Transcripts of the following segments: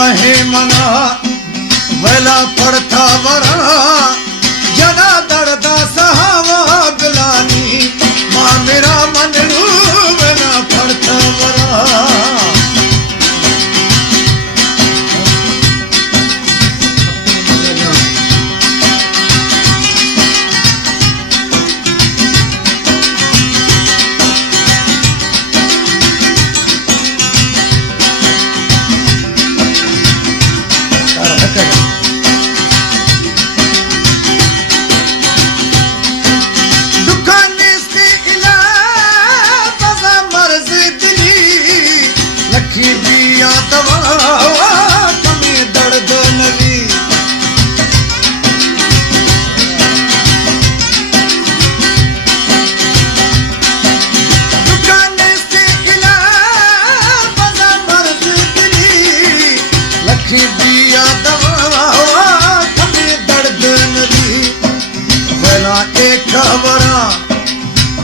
साहे मना वेला पड़ता वरा जना दर्दा सहावा बिलानी मां मेरा मनू वेला पड़ता वरा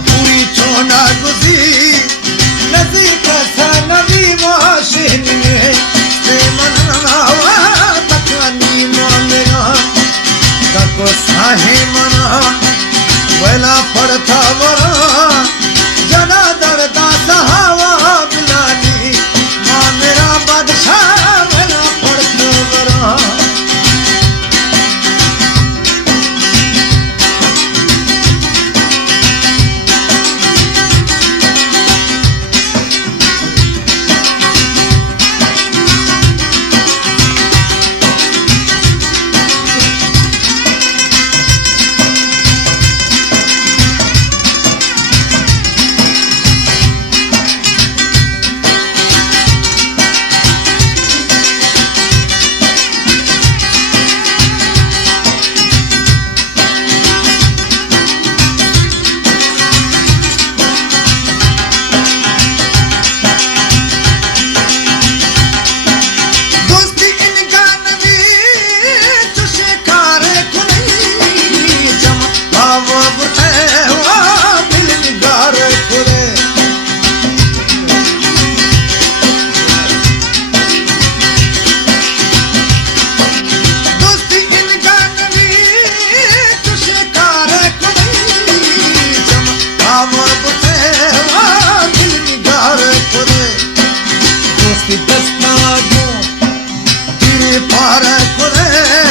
पूरी छोना गुजी नदी कसा नदी माशिन में से मनावा तकनी मेरा तको साहे मना वेला पड़ता वरा जना दर्दा सहावा बिलानी मां मेरा बादशाह वेला पड़ता वरा दस्ता तेरे पार खुदे